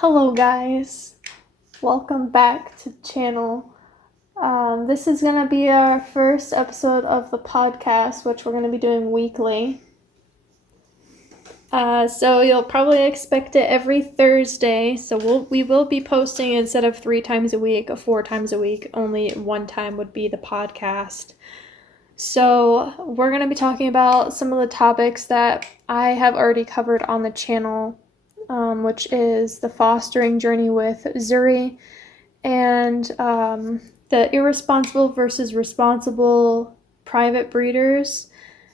Hello guys, welcome back to the channel. This is going to be our first episode of the podcast, which we're going to be doing weekly. So you'll probably expect it every Thursday. So we will be posting instead of 3 times a week, 4 times a week. Only one time would be the podcast. So we're going to be talking about some of the topics that I have already covered on the channel, which is the fostering journey with Zuri and the irresponsible versus responsible private breeders,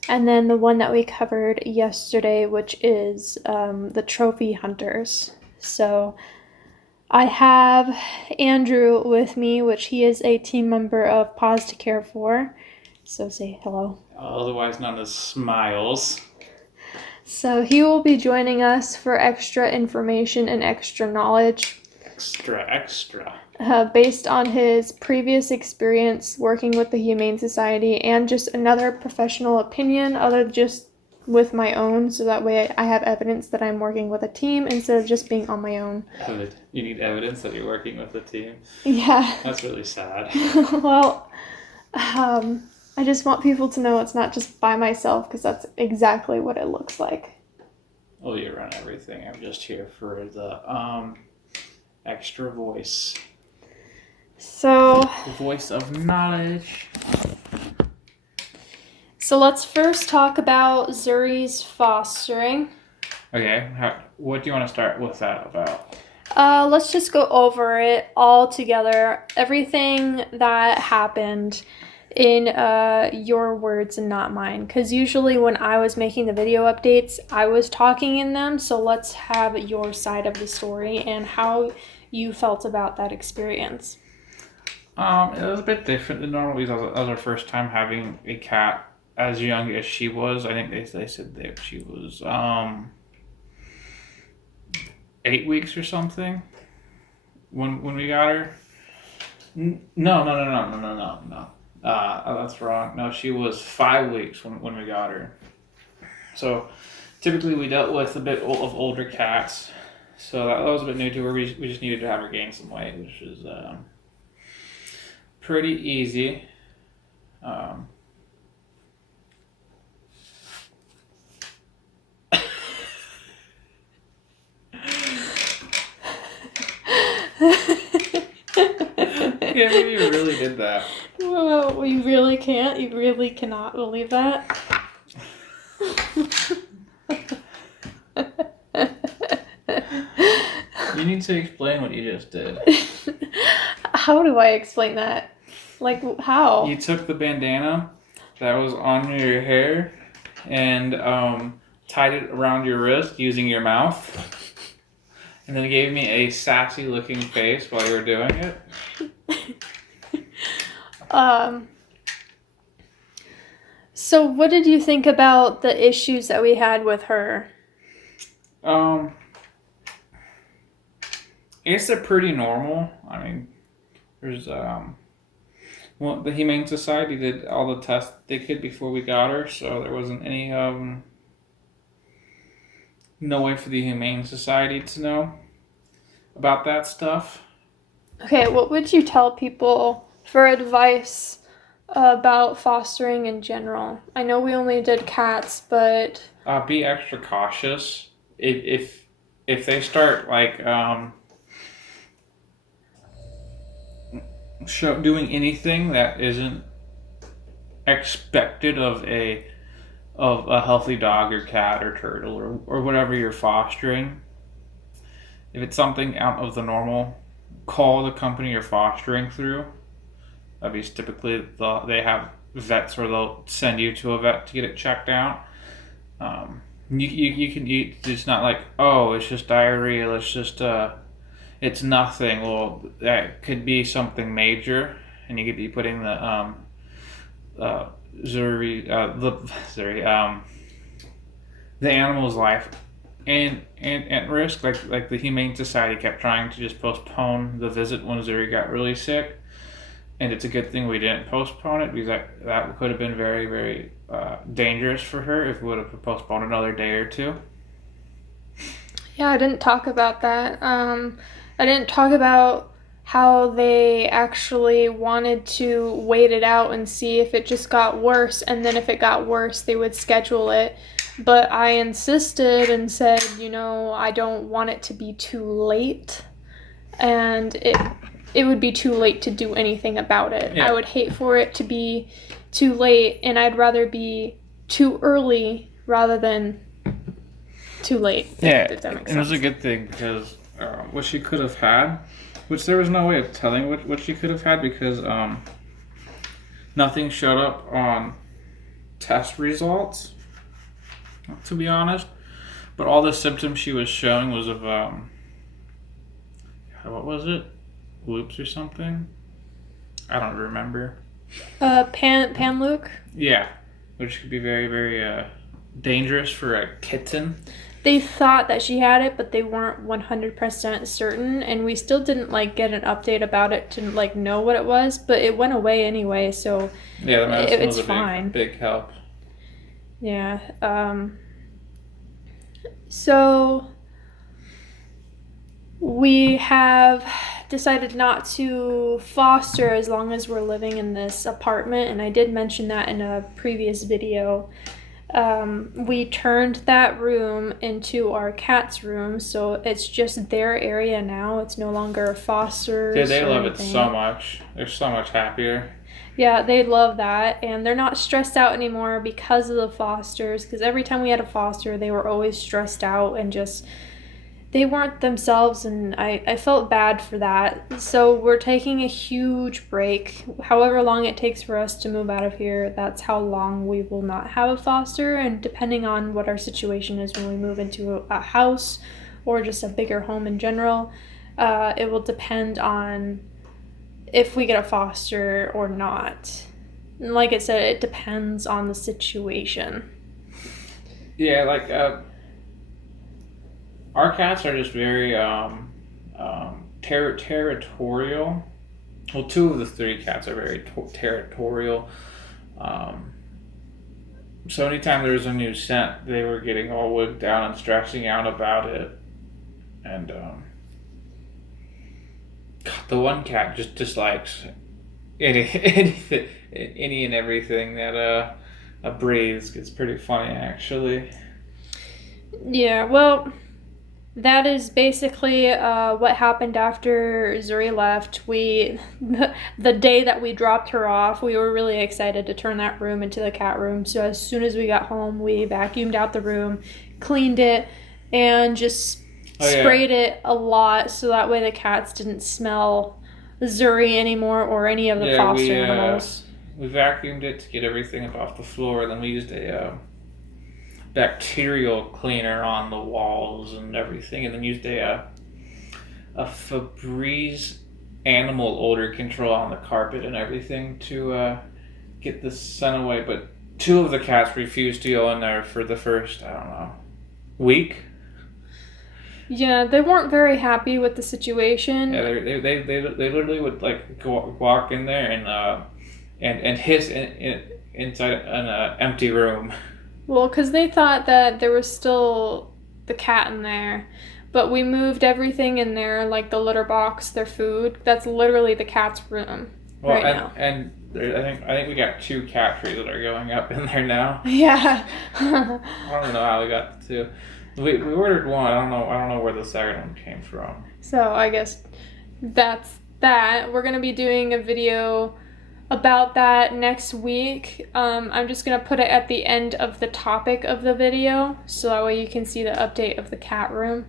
and then the one that we covered yesterday, which is the trophy hunters. So I have Andrew with me, which he is a team member of Pause to Care For. So say hello. Otherwise known as Smiles. So he will be joining us for extra information and extra knowledge. Extra. Based on his previous experience working with the Humane Society and just another professional opinion other just with my own, so that way I have evidence that I'm working with a team instead of just being on my own. You need evidence that you're working with a team? Yeah. That's really sad. Well, I just want people to know it's not just by myself, because that's exactly what it looks like. Well, you run everything. I'm just here for the extra voice. So, The voice of knowledge. So let's first talk about Zuri's fostering. Okay, what do you want to start with that about? Let's just go over it all together. Everything that happened in your words and not mine. Because usually when I was making the video updates, I was talking in them. So let's have your side of the story and how you felt about that experience. It was a bit different than normal because that was our first time having a cat as young as she was. I think they said that she was 8 weeks or something when we got her. No. That's wrong. No, she was 5 weeks when we got her. So typically we dealt with a bit of older cats. So that was a bit new to her. We just needed to have her gain some weight, which is pretty easy. Yeah, maybe you really did that. Well, you really can't. You really cannot believe that. You need to explain what you just did. How do I explain that? Like, how? You took the bandana that was on your hair and tied it around your wrist using your mouth, and then gave me a sassy looking face while you were doing it. So what did you think about the issues that we had with her? I guess they're pretty normal. I mean, there's well, the Humane Society did all the tests they could before we got her, so there wasn't any no way for the Humane Society to know about that stuff. Okay, what would you tell people for advice about fostering in general? I know we only did cats, but Be extra cautious if they start like doing anything that isn't expected of a healthy dog or cat or turtle or whatever you're fostering. If it's something out of the normal, call the company you're fostering through. I mean, typically they have vets where they'll send you to a vet to get it checked out. You can eat. It's not like, oh, it's just diarrhea. It's nothing. Well, that could be something major, and you could be putting the the animal's life and at risk. Like the Humane Society kept trying to just postpone the visit when Zuri got really sick, and it's a good thing we didn't postpone it, because that could have been very, very dangerous for her if we would have postponed another day or two. Yeah, I didn't talk about that. I didn't talk about how they actually wanted to wait it out and see if it just got worse, and then if it got worse, they would schedule it. But I insisted and said, I don't want it to be too late, and it would be too late to do anything about it. Yeah. I would hate for it to be too late, and I'd rather be too early rather than too late. Yeah, if that makes and it was sense. a good thing because what she could have had, which there was no way of telling what she could have had because nothing showed up on test results, to be honest. But all the symptoms she was showing was of what was it? Loops or something? I don't remember. Pan-Luke? Yeah, which could be very, very dangerous for a kitten. They thought that she had it, but they weren't 100% certain, and we still didn't get an update about it to know what it was, but it went away anyway, so yeah, the medicine it's was a fine. big help. Yeah. So we have decided not to foster as long as we're living in this apartment, and I did mention that in a previous video. We turned that room into our cat's room, so it's just their area now. It's no longer fosters. Yeah, they love it so much. They're so much happier. Yeah, they love that, and they're not stressed out anymore because of the fosters, because every time we had a foster, they were always stressed out and just, they weren't themselves, and I felt bad for that. So we're taking a huge break. However long it takes for us to move out of here, that's how long we will not have a foster, and depending on what our situation is when we move into a house or just a bigger home in general, it will depend on if we get a foster or not. And like I said, it depends on the situation. Yeah, our cats are just very territorial. Well, two of the three cats are very territorial. So anytime there was a new scent, they were getting all wood down and stressing out about it. And the one cat just dislikes any and everything that breathes. It's pretty funny, actually. Yeah, well, that is basically what happened after Zuri left. The day that we dropped her off, we were really excited to turn that room into the cat room. So as soon as we got home, we vacuumed out the room, cleaned it, and just sprayed it a lot so that way the cats didn't smell Zuri anymore or any of the foster animals. We vacuumed it to get everything up off the floor, then we used a bacterial cleaner on the walls and everything, and then used a Febreze animal odor control on the carpet and everything to get the scent away. But two of the cats refused to go in there for the first, I don't know, week. Yeah, they weren't very happy with the situation. Yeah, they literally would walk in there and hiss inside an empty room. Well, because they thought that there was still the cat in there, but we moved everything in there, like the litter box, their food. That's literally the cat's room now. And I think we got 2 cat trees that are going up in there now. Yeah. I don't know how we got the 2. We ordered one. I don't know where the second one came from. So I guess that's that. We're gonna be doing a video about that next week. I'm just gonna put it at the end of the topic of the video, so that way you can see the update of the cat room.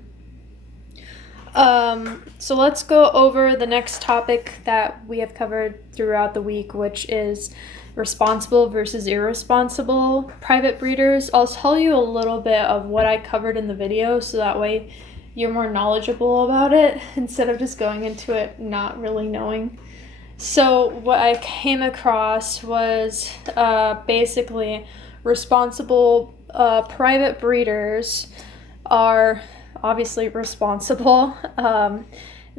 So let's go over the next topic that we have covered throughout the week, which is responsible versus irresponsible private breeders. I'll tell you a little bit of what I covered in the video, so that way you're more knowledgeable about it instead of just going into it not really knowing. So what I came across was basically responsible private breeders are obviously responsible.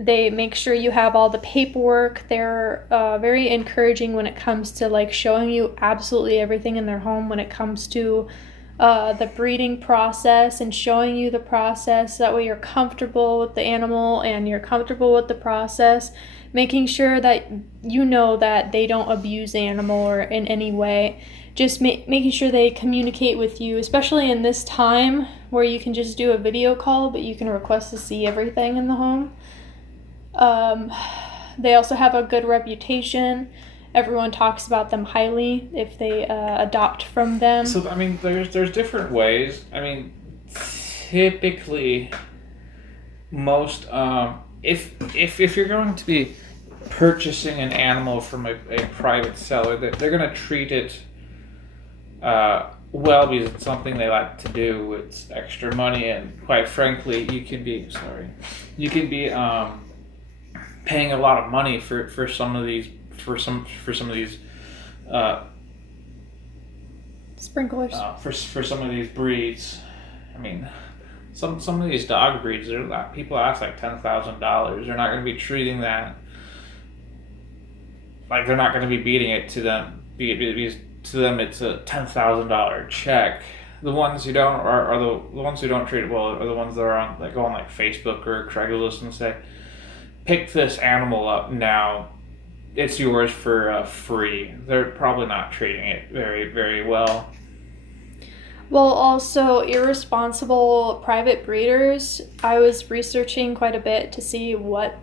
They make sure you have all the paperwork. They're very encouraging when it comes to showing you absolutely everything in their home when it comes to the breeding process and showing you the process. That way you're comfortable with the animal and you're comfortable with the process. Making sure that you know that they don't abuse the animal or in any way. Just making sure they communicate with you, especially in this time where you can just do a video call, but you can request to see everything in the home. They also have a good reputation. Everyone talks about them highly if they adopt from them. So I mean, there's different ways. I mean, typically, most if you're going to be purchasing an animal from a private seller, they're going to treat it well, because it's something they like to do. It's extra money, and quite frankly, you can be paying a lot of money for some of these sprinklers. For some of these breeds. I mean, some of these dog breeds, people ask like $10,000. They're not going to be treating that like, they're not going to be beating it to them. Because to them, it's a $10,000 check. The ones who don't are the ones who don't treat it well are the ones that are on like Facebook or Craigslist and say, pick this animal up now. It's yours for free. They're probably not treating it very, very well. Well, also irresponsible private breeders. I was researching quite a bit to see what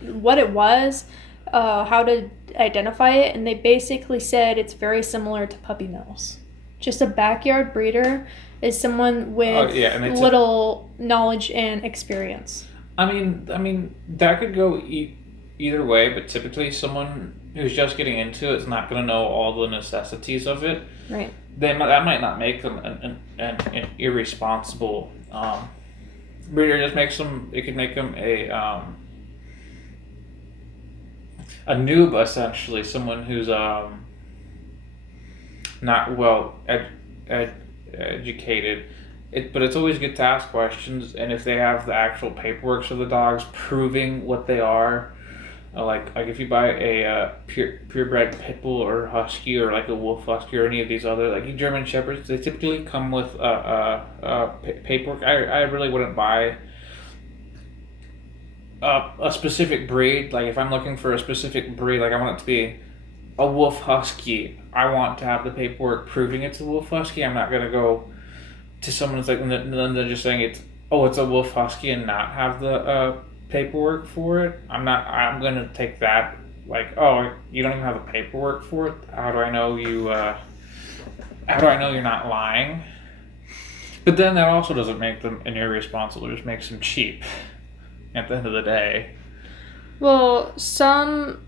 it was, how to identify it, and they basically said it's very similar to puppy mills. Just a backyard breeder is someone with little knowledge and experience. I mean that could go either way, but typically someone who's just getting into it is not going to know all the necessities of it. Right. That might not make them an irresponsible breeder. Just makes them. It could make them a noob, essentially, someone who's not well educated. But it's always good to ask questions, and if they have the actual paperwork of the dogs proving what they are, like if you buy a purebred pit bull or husky or like a wolf husky or any of these other like German shepherds, they typically come with paperwork. I really wouldn't buy a specific breed. Like if I'm looking for a specific breed, like I want it to be a wolf husky, I want to have the paperwork proving it's a wolf husky. I'm not gonna go to someone who's like, and then they're just saying it's a wolf husky and not have the paperwork for it. I'm gonna take that like, oh, you don't even have the paperwork for it. How do I know you? How do I know you're not lying? But then that also doesn't make them an irresponsible. It just makes them cheap. At the end of the day. Well, some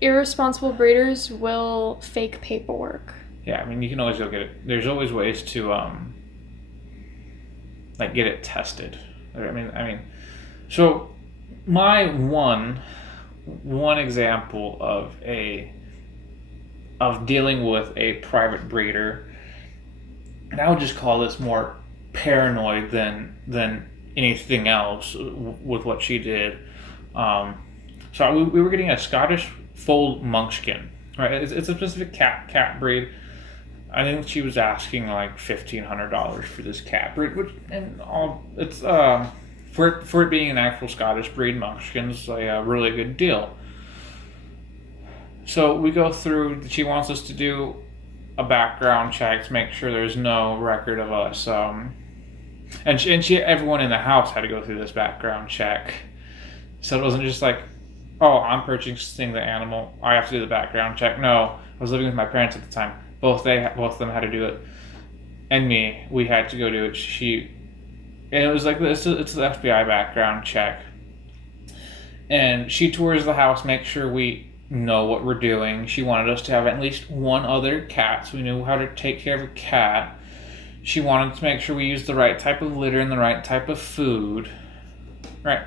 irresponsible breeders will fake paperwork. Yeah, I mean, you can always go get it. There's always ways to like get it tested. I mean, so my one example of dealing with a private breeder, and I would just call this more paranoid than anything else with what she did. So we were getting a Scottish fold monkskin, right? It's a specific cat breed. I think she was asking like $1,500 for this cat breed, which it's for it being an actual Scottish breed, monkskin's a really good deal. So we go through. She wants us to do a background check to make sure there's no record of us. And everyone in the house had to go through this background check. So it wasn't just like, oh, I'm purchasing the animal, I have to do the background check. No, I was living with my parents at the time. Both of them had to do it, and me, we had to go do it. And it was like this. It's the FBI background check, and she tours the house, makes sure we know what we're doing. She wanted us to have at least one other cat, so we knew how to take care of a cat. She wanted to make sure we used the right type of litter and the right type of food, right?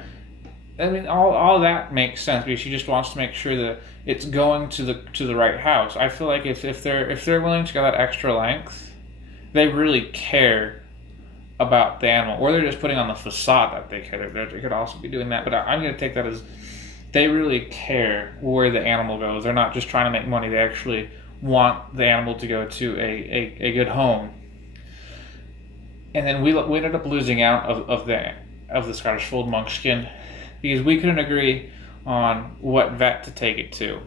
I mean, all that makes sense because she just wants to make sure that it's going to the right house. I feel like if they're willing to go that extra length, they really care about the animal, or they're just putting on the facade that they care. They could also be doing that, but I'm going to take that as they really care where the animal goes. They're not just trying to make money. They actually want the animal to go to a good home. And then we ended up losing out of the Scottish Fold Monkskin because we couldn't agree on what vet to take it to.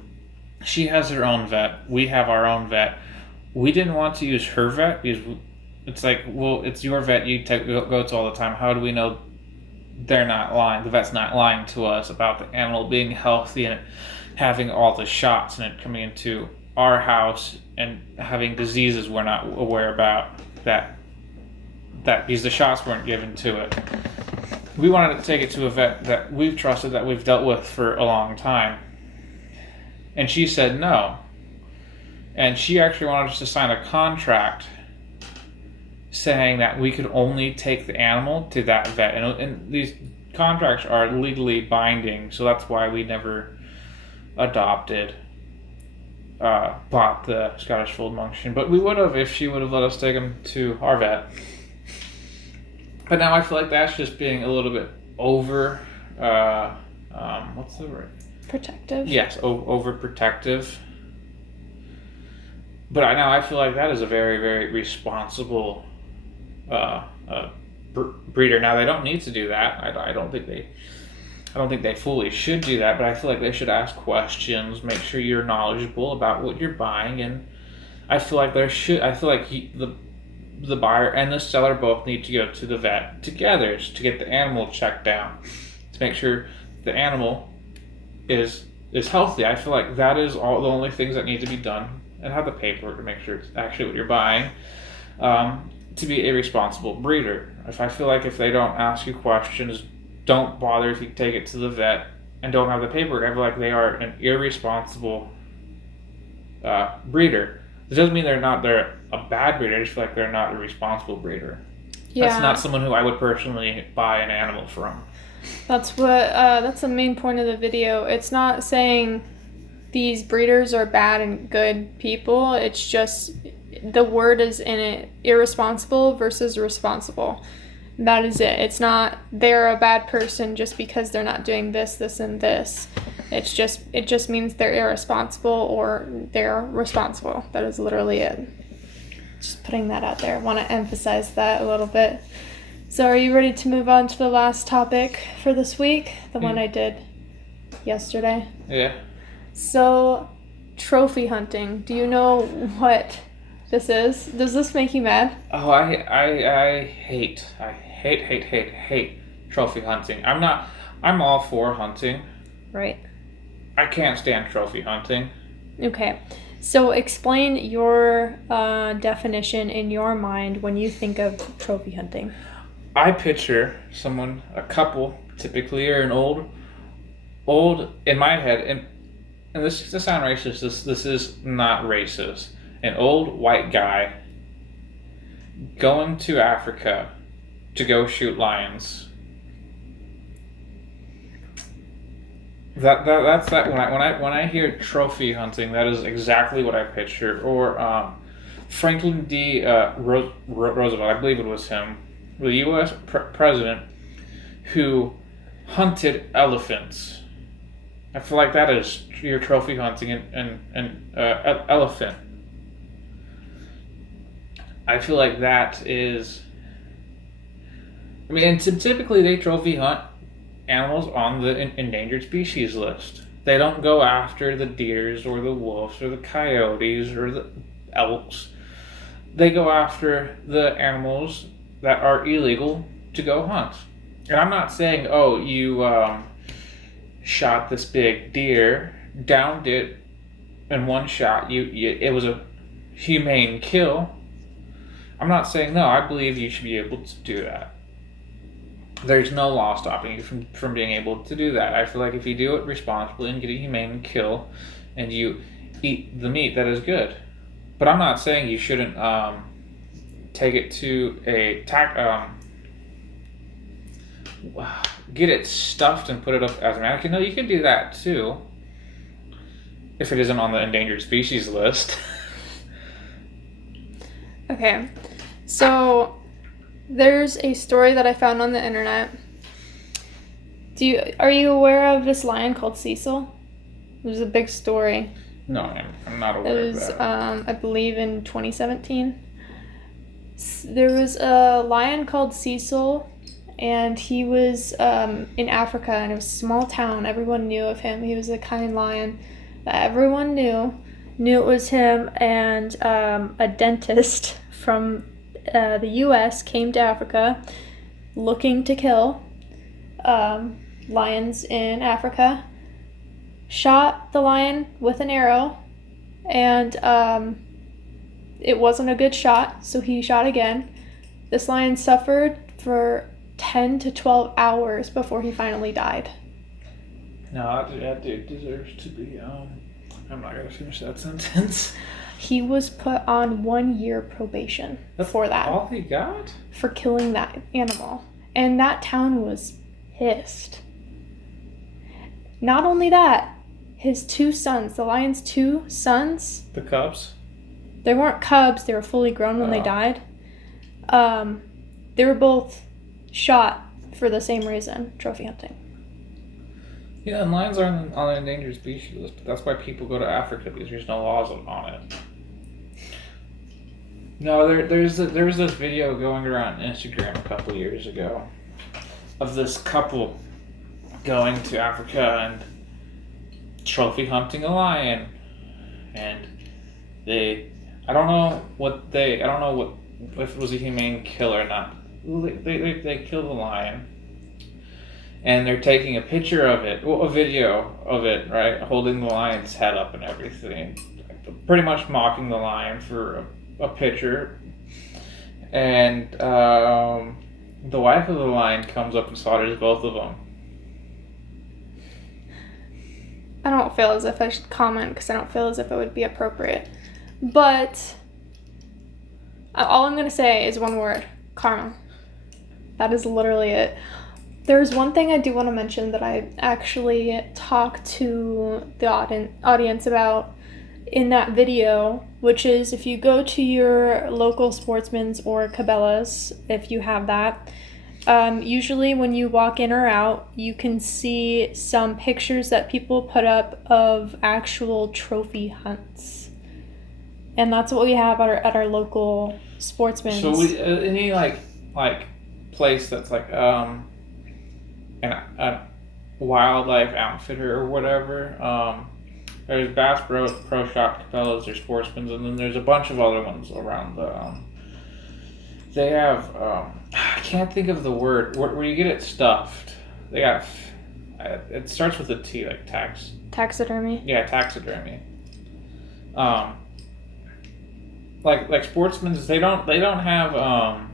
She has her own vet. We have our own vet. We didn't want to use her vet because it's like, well, it's your vet you go to all the time. How do we know they're not lying? The vet's not lying to us about the animal being healthy and having all the shots and it coming into our house and having diseases we're not aware about that because the shots weren't given to it. We wanted to take it to a vet that we've trusted, that we've dealt with for a long time. And she said no. And she actually wanted us to sign a contract saying that we could only take the animal to that vet. And these contracts are legally binding, so that's why we never bought the Scottish Fold Monkskin. But we would have if she would have let us take him to our vet. But now I feel like that's just being a little bit over, what's the word? Protective. Yes, overprotective. But now I feel like that is a very, very responsible breeder. Now they don't need to do that. I don't think they fully should do that. But I feel like they should ask questions, make sure you're knowledgeable about what you're buying, and I feel like the buyer and the seller both need to go to the vet together to get the animal checked down to make sure the animal is healthy. I feel like that is all the only things that need to be done, and have the paperwork to make sure it's actually what you're buying, to be a responsible breeder. I feel like if they don't ask you questions, don't bother if you take it to the vet, and don't have the paperwork, I feel like they are an irresponsible breeder. It doesn't mean they're a bad breeder. I just feel like they're not a responsible breeder. Yeah. That's not someone who I would personally buy an animal from. That's the main point of the video. It's not saying these breeders are bad and good people. It's just the word is in it: irresponsible versus responsible. That is it. It's not they're a bad person just because they're not doing this, this, and this. It just means they're irresponsible or they're responsible. That is literally it. Just putting that out there. I want to emphasize that a little bit. So are you ready to move on to the last topic for this week? The one I did yesterday? Yeah. So, trophy hunting. Do you know what this is? Does this make you mad? Oh, I hate trophy hunting. I'm all for hunting. Right. I can't stand trophy hunting. Okay. So explain your definition in your mind when you think of trophy hunting. I picture a couple, typically, or an old in my head, and this to sound racist, this is not racist. An old white guy going to Africa to go shoot lions. That's that. When I hear trophy hunting, that is exactly what I picture. Or Franklin D. Roosevelt, I believe it was him, the U.S. president who hunted elephants. I feel like that is your trophy hunting an elephant. I feel like that is. I mean, and typically they trophy hunt animals on the endangered species list. They don't go after the deers or the wolves or the coyotes or the elks. They go after the animals that are illegal to go hunt. And I'm not saying, oh, you shot this big deer, downed it in one shot. It was a humane kill. I'm not saying no. I believe you should be able to do that. There's no law stopping you from being able to do that. I feel like if you do it responsibly and get a humane kill and you eat the meat, that is good. But I'm not saying you shouldn't take it to get it stuffed and put it up as a mannequin. No, you can do that too. If it isn't on the endangered species list. Okay. So there's a story that I found on the internet. Are you aware of this lion called Cecil? It was a big story. No, I'm not aware of that. I believe in 2017. There was a lion called Cecil, and he was in Africa, and it was a small town. Everyone knew of him. He was a kind lion that everyone knew it was him, and a dentist from the U.S. came to Africa looking to kill lions in Africa, shot the lion with an arrow, and it wasn't a good shot, so he shot again. This lion suffered for 10 to 12 hours before he finally died. No, that dude deserves to be, I'm not going to finish that sentence. He was put on 1 year probation for that. All he got? For killing that animal. And that town was pissed. Not only that, his two sons, the lion's two sons. The cubs? They weren't cubs, they were fully grown when they died. They were both shot for the same reason, trophy hunting. Yeah, and lions are on the endangered species list, but that's why people go to Africa, because there's no laws on it. No, there was this video going around Instagram a couple years ago of this couple going to Africa and trophy hunting a lion, and I don't know if it was a humane kill or not. They killed the lion, and they're taking a picture of it, a video of it, right, holding the lion's head up and everything, pretty much mocking the lion for a picture. And the wife of the lion comes up and slaughters both of them. I don't feel as if I should comment because I don't feel as if it would be appropriate. But all I'm going to say is one word: karma. That is literally it. There's one thing I do want to mention that I actually talked to the audience about in that video, which is if you go to your local Sportsman's or Cabela's, if you have that, usually when you walk in or out, you can see some pictures that people put up of actual trophy hunts. And that's what we have at our local Sportsman's. So any like place that's like a wildlife outfitter or whatever. There's Bass Pro Shop, Cabela's, there's Sportsman's, and then there's a bunch of other ones around the. They have I can't think of the word where you get it stuffed. They got it starts with a T, like taxidermy. Yeah, taxidermy. Like Sportsman's, they don't have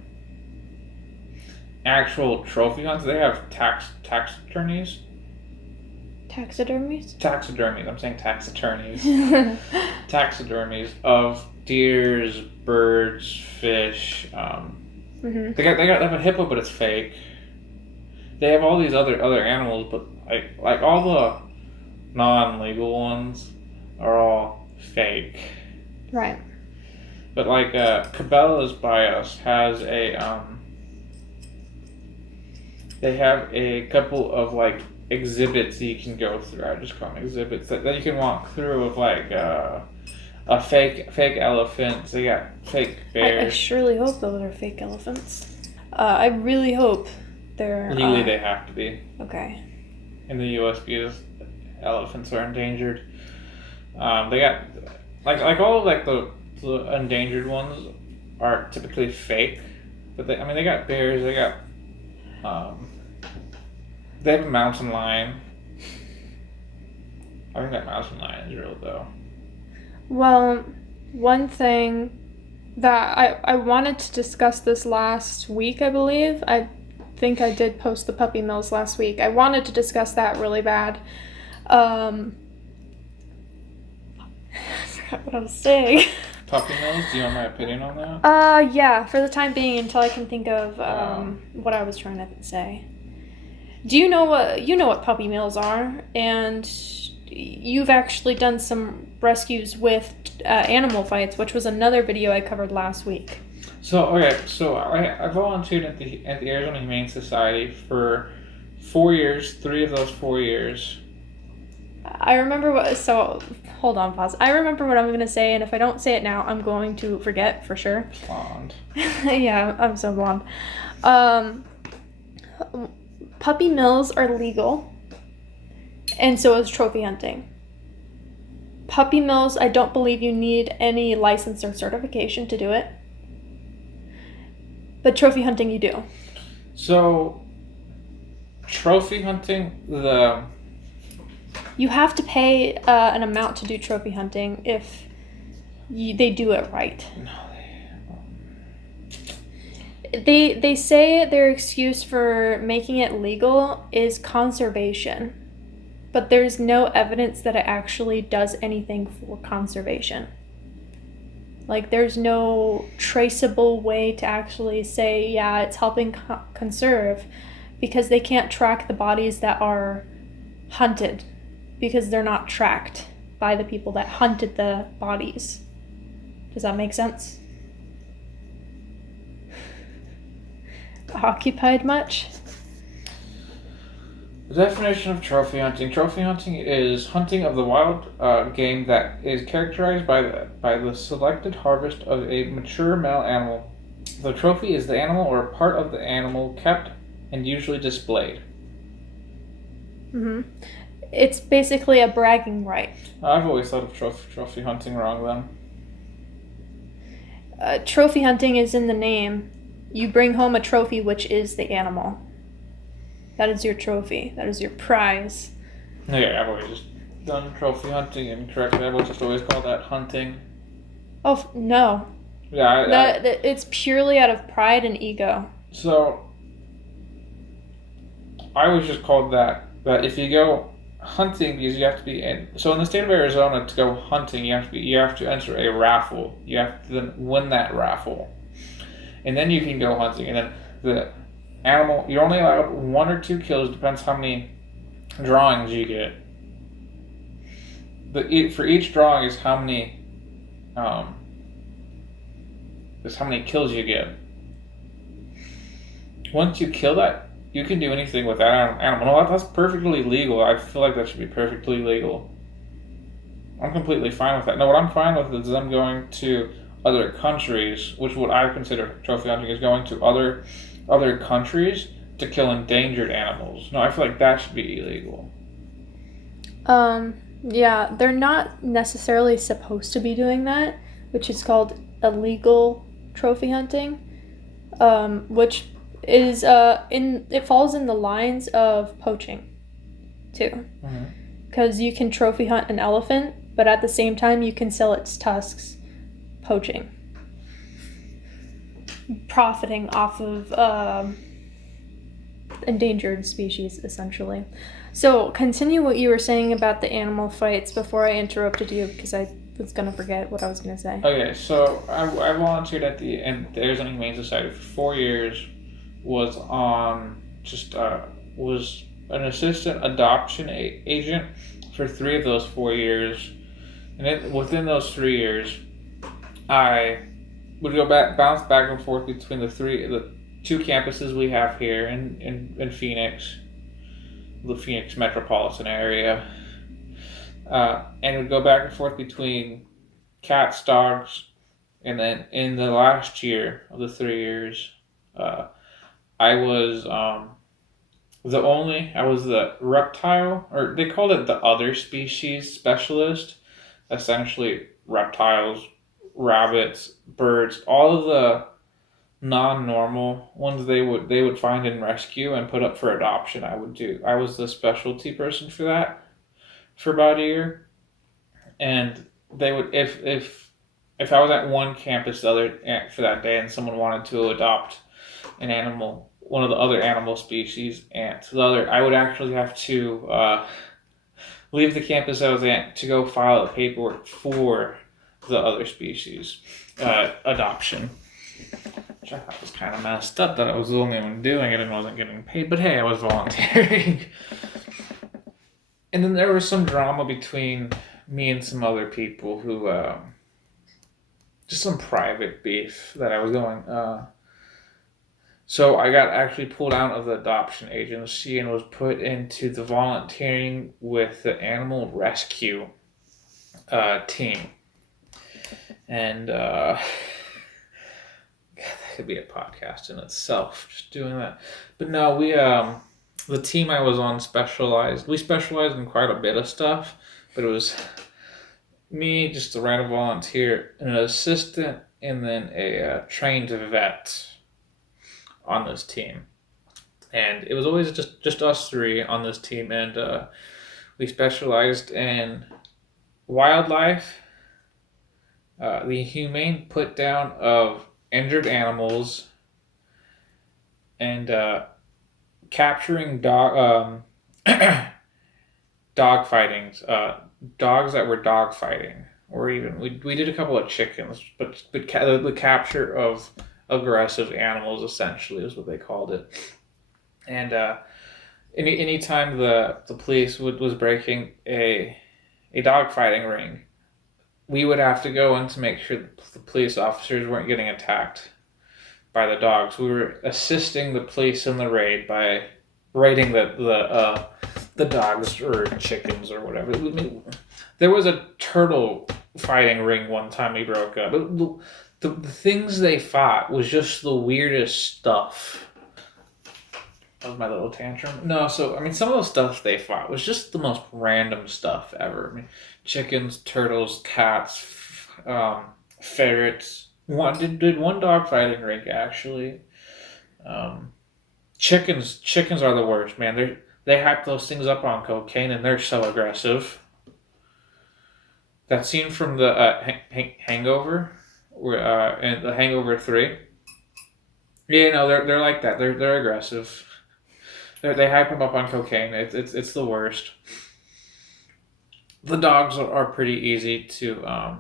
actual trophy hunts. They have taxidermies. Taxidermies? Taxidermies. I'm saying tax attorneys. Taxidermies of deers, birds, fish. Mm-hmm. They have a hippo, but it's fake. They have all these other animals, but like all the non-legal ones are all fake. Right. But like Cabela's by us has a they have a couple of like exhibits that you can go through. I just call them exhibits that you can walk through of like a fake elephants. They got fake bears. I surely hope those are fake elephants. I really hope they're legally they have to be. Okay. In the U.S. because elephants are endangered. They got like all of like the endangered ones are typically fake, but they got bears. They got they have a mountain lion. I think that mountain lion is real though. Well, one thing that I wanted to discuss this last week, I believe. I think I did post the puppy mills last week. I wanted to discuss that really bad. I forgot what I was saying. Puppy mills? Do you want my opinion on that? Yeah, for the time being, until I can think of what I was trying to say. Do you know what puppy mills are? And you've actually done some rescues with animal fights, which was another video I covered last week. So I volunteered at the Arizona Humane Society for 4 years. 3 of those 4 years, I remember what. So hold on, pause. I remember what I'm gonna say, and if I don't say it now, I'm going to forget for sure. Blonde. Yeah, I'm so blonde. Um, puppy mills are legal, and so is trophy hunting. Puppy mills, I don't believe you need any license or certification to do it. But trophy hunting, you do. So, trophy hunting, You have to pay an amount to do trophy hunting if they do it right. They say their excuse for making it legal is conservation, but there's no evidence that it actually does anything for conservation. Like, there's no traceable way to actually say, yeah, it's helping conserve, because they can't track the bodies that are hunted, because they're not tracked by the people that hunted the bodies. Does that make sense? Occupied much? The definition of trophy hunting. Trophy hunting is hunting of the wild game that is characterized by the selected harvest of a mature male animal. The trophy is the animal or part of the animal kept and usually displayed. Mm-hmm. It's basically a bragging right. I've always thought of trophy hunting wrong then. Trophy hunting is in the name. You bring home a trophy, which is the animal. That is your trophy. That is your prize. Yeah, I've always just done trophy hunting incorrectly. I've just always called that hunting. Oh, no. Yeah, it's purely out of pride and ego. So, I always just called that if you go hunting, because you have to be in. So in the state of Arizona, to go hunting, you have to enter a raffle. You have to then win that raffle, and then you can go hunting. And then the animal, you're only allowed 1 or 2 kills. Depends how many drawings you get. For each drawing is how many kills you get. Once you kill that, you can do anything with that animal. No, that's perfectly legal. I feel like that should be perfectly legal. I'm completely fine with that. No, what I'm fine with is them going to other countries, which what I consider trophy hunting is going to other countries to kill endangered animals. No, I feel like that should be illegal. Yeah, they're not necessarily supposed to be doing that, which is called illegal trophy hunting, which is it falls in the lines of poaching too, because you can trophy hunt an elephant, but at the same time you can sell its tusks, poaching, profiting off of endangered species essentially. So continue what you were saying about the animal fights before I interrupted you, because I was gonna forget what I was gonna say. Okay, so I volunteered at the Arizona Humane Society for 4 years. Was an assistant adoption agent for 3 of those 4 years, and within those 3 years, I would bounce back and forth between the 2 campuses we have here in Phoenix, the Phoenix metropolitan area, and would go back and forth between cats, dogs, and then in the last year of the 3 years, I was the reptile, or they called it the other species specialist. Essentially, reptiles, rabbits, birds, all of the non-normal ones they would find and rescue and put up for adoption. I was the specialty person for that for about a year, and they would if I was at one campus for that day and someone wanted to adopt an animal, one of the other animal species, ants. I would actually have to leave the campus I was at to go file the paperwork for the other species adoption. Which I thought was kind of messed up that I was the only one doing it and wasn't getting paid. But hey, I was volunteering. And then there was some drama between me and some other people who, just some private beef that I was going. So I got actually pulled out of the adoption agency and was put into the volunteering with the animal rescue team. And that could be a podcast in itself, just doing that. But no, the team I was on we specialized in quite a bit of stuff, but it was me, just a random volunteer, an assistant, and then a trained vet on this team. And it was always just us three on this team, and we specialized in wildlife, the humane put down of injured animals, and capturing dog fightings, dogs that were dog fighting, or even we did a couple of chickens, but the capture of aggressive animals essentially is what they called it. And anytime the police was breaking a dog fighting ring, we would have to go in to make sure the police officers weren't getting attacked by the dogs. We were assisting the police in the raid by raiding the dogs or chickens or whatever. There was a turtle fighting ring one time we broke up. The things they fought was just the weirdest stuff. That was my little tantrum. No, so I mean, some of the stuff they fought was just the most random stuff ever. I mean, chickens, turtles, cats, ferrets. Did one dog fighting rink actually. Chickens are the worst, man. They hype those things up on cocaine, and they're so aggressive. That scene from the Hangover, where in the Hangover 3. Yeah, no, they're like that. They're aggressive. They hype them up on cocaine. It's the worst. The dogs are pretty easy to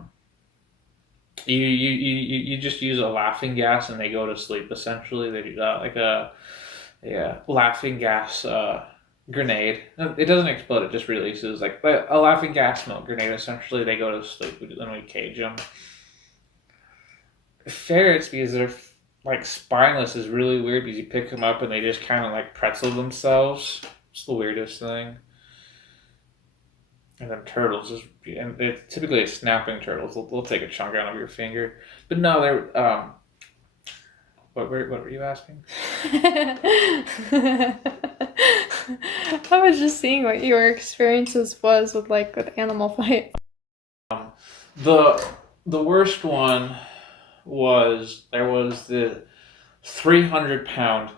you just use a laughing gas and they go to sleep. Essentially, they do that like a laughing gas grenade. It doesn't explode. It just releases like a laughing gas smoke grenade. Essentially, they go to sleep. Then we cage them. Ferrets, because they're like spineless, is really weird because you pick them up and they just kind of like pretzel themselves. It's the weirdest thing. And then turtles, and it's typically snapping turtles. They'll take a chunk out of your finger. But no, they're what were you asking? I was just seeing what your experiences was with animal fight. The worst one was the 300-pound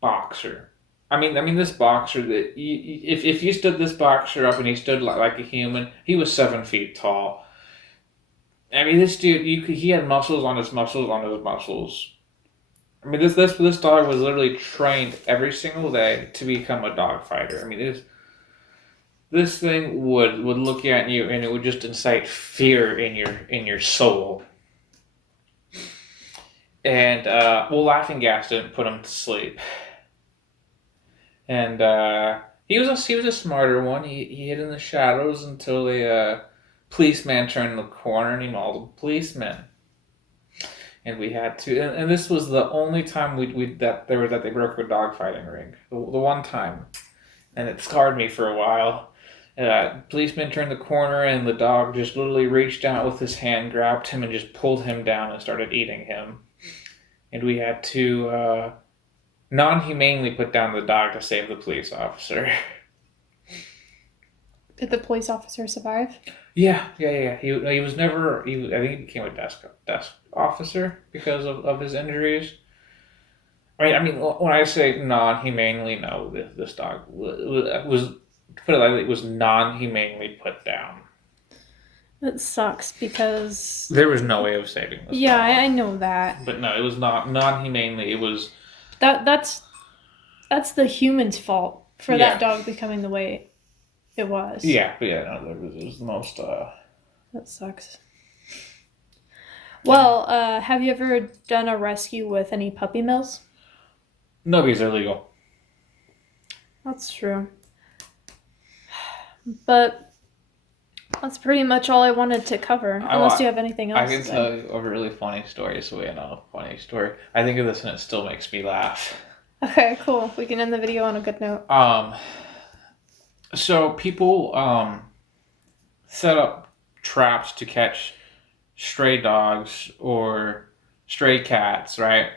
boxer. I mean, this boxer that if you stood this boxer up and he stood like a human, he was 7 feet tall. I mean, this dude, he had muscles on his muscles on his muscles. I mean, this dog was literally trained every single day to become a dog fighter. I mean, this thing would look at you and it would just incite fear in your soul. And laughing gas didn't put him to sleep. And he was a smarter one. He hid in the shadows until a policeman turned the corner and he mauled a policeman. And we had to, and this was the only time they broke a dog fighting ring. The one time, and it scarred me for a while. Policeman turned the corner and the dog just literally reached out with his hand, grabbed him, and just pulled him down and started eating him. And we had to non-humanely put down the dog to save the police officer. Did the police officer survive? Yeah. He was never. I think he became a desk officer because of his injuries. I mean, when I say non-humanely, no, this dog was put it lightly, it was non-humanely put down. It sucks because there was no way of saving this. Yeah, I know that. But no, it was not non-humanely. It was that's the human's fault for that dog becoming the way it was. Yeah, but no, it was the most. That sucks. Well, have you ever done a rescue with any puppy mills? No, because they're legal. That's true. But That's pretty much all I wanted to cover. Unless you have anything else I can to say. tell you a really funny story, so we know a funny story. I think of this and it still makes me laugh. Okay, cool. We can end the video on a good note. So people set up traps to catch stray dogs or stray cats, right?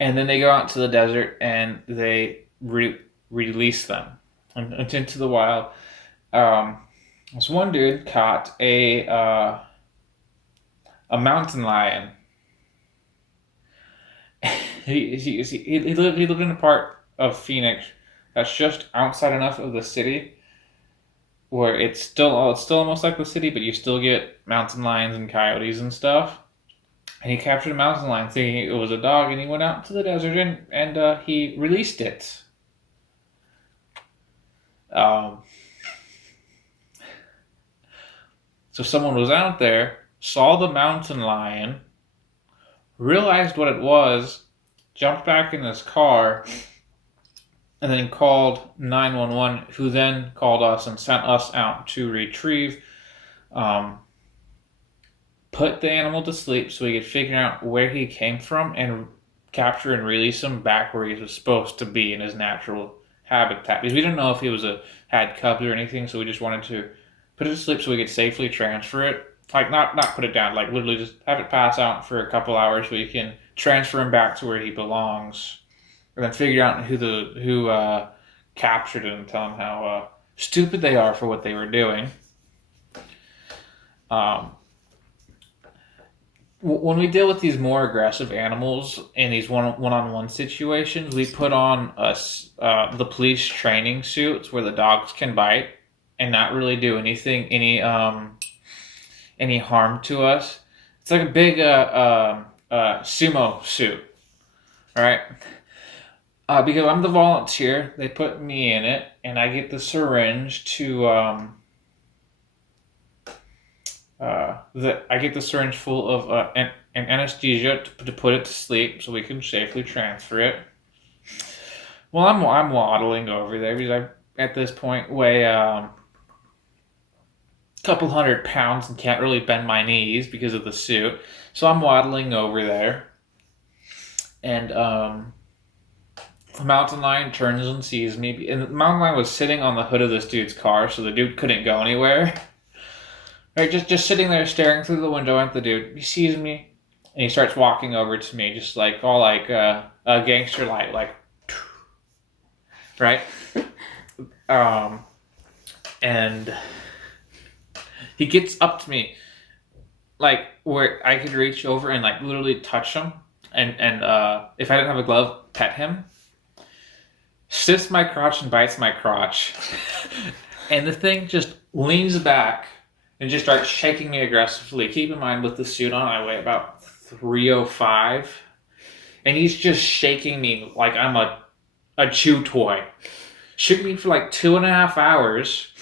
And then they go out to the desert and they release them into the wild. This one dude caught a mountain lion. He lived in a part of Phoenix that's just outside enough of the city where it's still almost like the city, but you still get mountain lions and coyotes and stuff. And he captured a mountain lion thinking it was a dog, and he went out to the desert and he released it. So someone was out there, saw the mountain lion, realized what it was, jumped back in his car, and then called 911, who then called us and sent us out to retrieve, put the animal to sleep so we could figure out where he came from and capture and release him back where he was supposed to be in his natural habitat. Because we didn't know if he had cubs or anything, so we just wanted to put it to sleep so we could safely transfer it. Like, not put it down, like literally just have it pass out for a couple hours so we can transfer him back to where he belongs. And then figure out who captured it and tell them how stupid they are for what they were doing. When we deal with these more aggressive animals in these one-on-one situations, we put on the police training suits where the dogs can bite and not really do any harm to us. It's like a big sumo suit, all right? Because I'm the volunteer, they put me in it, and I get the syringe to I get the syringe full of an anesthesia to put it to sleep so we can safely transfer it. Well, I'm waddling over there because I at this point weigh a couple 100 pounds and can't really bend my knees because of the suit. So I'm waddling over there, and the mountain lion turns and sees me, and the mountain lion was sitting on the hood of this dude's car, so the dude couldn't go anywhere. Right, just sitting there staring through the window at the dude. He sees me, and he starts walking over to me, just like all like a gangster light, like, right? And he gets up to me, like where I could reach over and like literally touch him, and if I didn't have a glove, pet him. Sniffs my crotch and bites my crotch, and the thing just leans back and just starts shaking me aggressively. Keep in mind, with the suit on, I weigh about 305, and he's just shaking me like I'm a chew toy. Shook me for like 2.5 hours.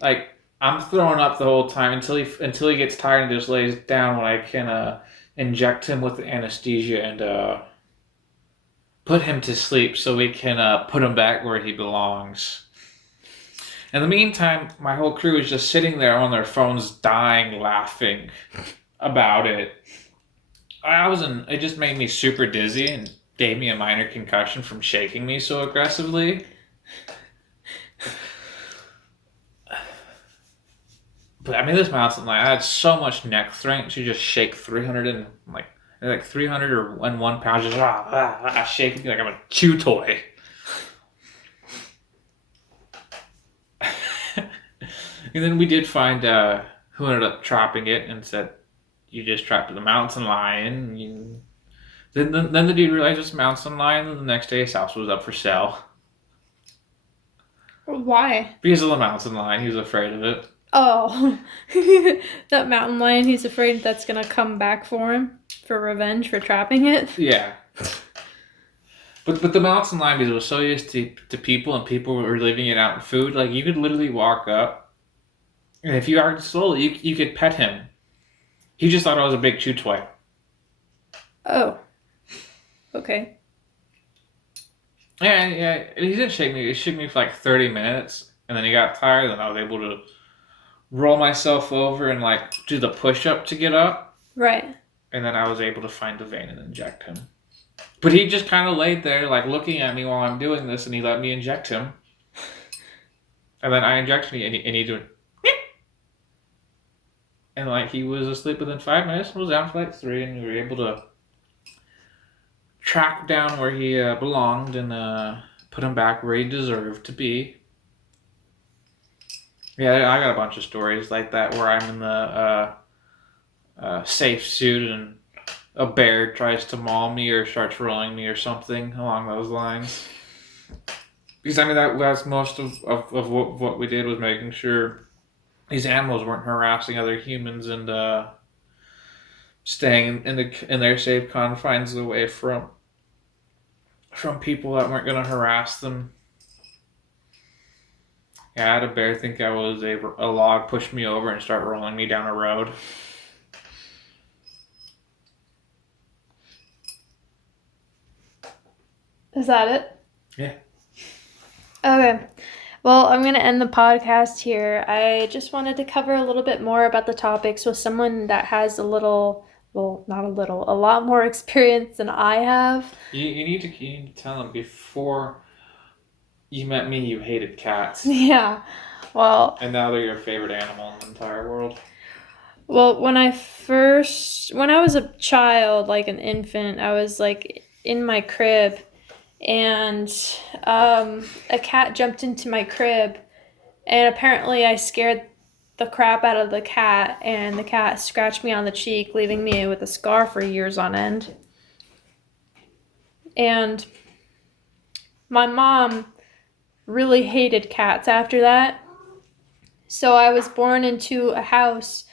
Like, I'm throwing up the whole time until he gets tired and just lays down when I can inject him with the anesthesia and put him to sleep so we can put him back where he belongs. In the meantime, my whole crew is just sitting there on their phones, dying, laughing about it. It just made me super dizzy and gave me a minor concussion from shaking me so aggressively. But I mean, this mountain lion, I had so much neck strength to just shake 300 or 1 pound, just shaking like I'm a chew toy. And then we did find who ended up trapping it and said, "You just trapped the mountain lion." Then the dude realized it was a mountain lion, and the next day his house was up for sale. Why? Because of the mountain lion, he was afraid of it. Oh, that mountain lion, he's afraid that's gonna come back for him for revenge for trapping it. Yeah. But the mountain lion, because it was so used to people and people were leaving it out in food, like you could literally walk up, and if you acted slowly, you could pet him. He just thought I was a big chew toy. Oh. Okay. Yeah. He didn't shake me. He shook me for like 30 minutes, and then he got tired, and I was able to roll myself over and like do the push-up to get up. Right. And then I was able to find the vein and inject him. But he just kind of laid there, like looking at me while I'm doing this, and he let me inject him. And then I injected him, and he doing, and like he was asleep within 5 minutes, and was down for like 3, and we were able to track down where he belonged and put him back where he deserved to be. Yeah, I got a bunch of stories like that where I'm in the safe suit and a bear tries to maul me or starts rolling me or something along those lines. Because I mean that's most of what we did was making sure these animals weren't harassing other humans and staying in their safe confines away from people that weren't going to harass them. Yeah, I had a bear think I was a log, push me over and start rolling me down a road. Is that it? Yeah. Okay. Well, I'm going to end the podcast here. I just wanted to cover a little bit more about the topics with someone that has a lot more experience than I have. You need to tell them before you met me, you hated cats. Yeah. Well. And now they're your favorite animal in the entire world. Well, when I was a child, like an infant, I was like in my crib. And a cat jumped into my crib, and apparently I scared the crap out of the cat, and the cat scratched me on the cheek, leaving me with a scar for years on end. And my mom really hated cats after that. So I was born into a house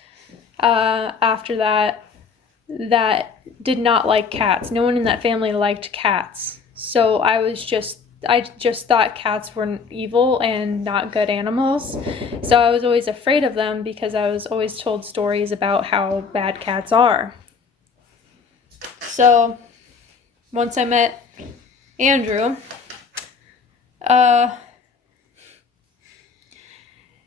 after that did not like cats. No one in that family liked cats. So I just thought cats were evil and not good animals. So I was always afraid of them because I was always told stories about how bad cats are. So once I met Andrew,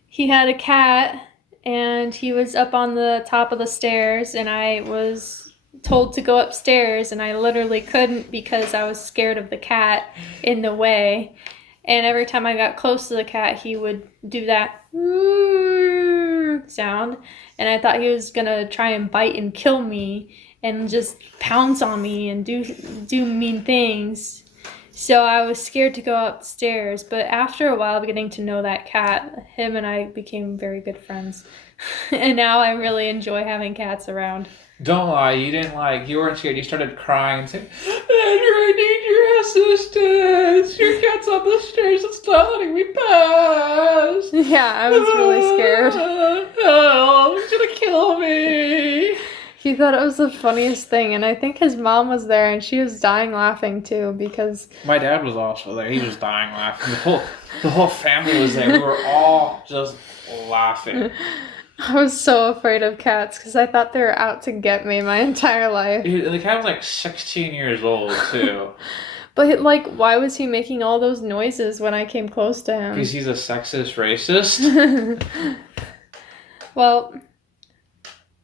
he had a cat and he was up on the top of the stairs, and I was told to go upstairs, and I literally couldn't because I was scared of the cat in the way. And every time I got close to the cat, he would do that sound, and I thought he was gonna try and bite and kill me and just pounce on me and do mean things. So I was scared to go upstairs, but after a while of getting to know that cat, him and I became very good friends. And now I really enjoy having cats around. Don't lie, you weren't scared. You started crying and saying, Andrew, I need your assistance. Your cat's on the stairs. It's not letting me pass. Yeah, I was really scared. Oh, it's gonna kill me. He thought it was the funniest thing, and I think his mom was there, and she was dying laughing too because my dad was also there. He was dying laughing. The whole family was there. We were all just laughing. I was so afraid of cats because I thought they were out to get me my entire life. Dude, the cat was like 16 years old too. But like, why was he making all those noises when I came close to him? Because he's a sexist racist. Well,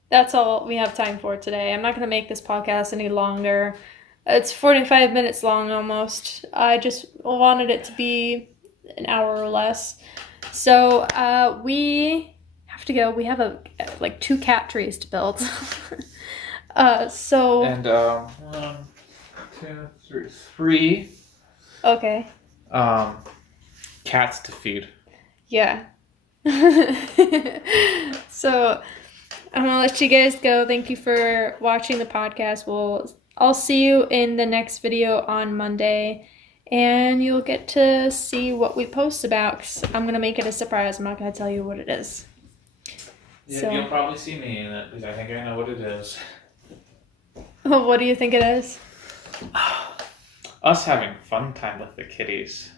that's all we have time for today. I'm not going to make this podcast any longer. It's 45 minutes long almost. I just wanted it to be an hour or less. So we have to go. We have like 2 cat trees to build. So. And 1, 2, 3. Okay. Cats to feed. Yeah. So I'm gonna let you guys go. Thank you for watching the podcast. I'll see you in the next video on Monday, and you'll get to see what we post about. 'Cause I'm gonna make it a surprise. I'm not gonna tell you what it is. Yeah, So, you'll probably see me in it because I think I know what it is. what do you think it is? Us having fun time with the kitties.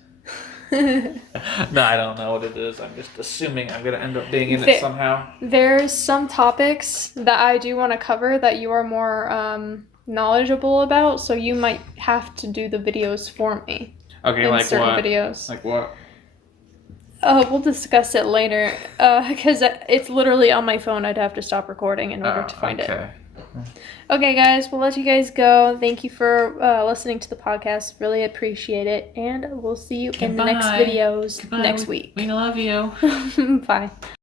No, I don't know what it is. I'm just assuming I'm going to end up being in it somehow. There's some topics that I do want to cover that you are more knowledgeable about, so you might have to do the videos for me. Okay, in like certain what? videos. Like what? We'll discuss it later. Because it's literally on my phone. I'd have to stop recording in order to find it. Okay, guys, we'll let you guys go. Thank you for listening to the podcast. Really appreciate it. And we'll see you in the next videos next week. We love you. Bye.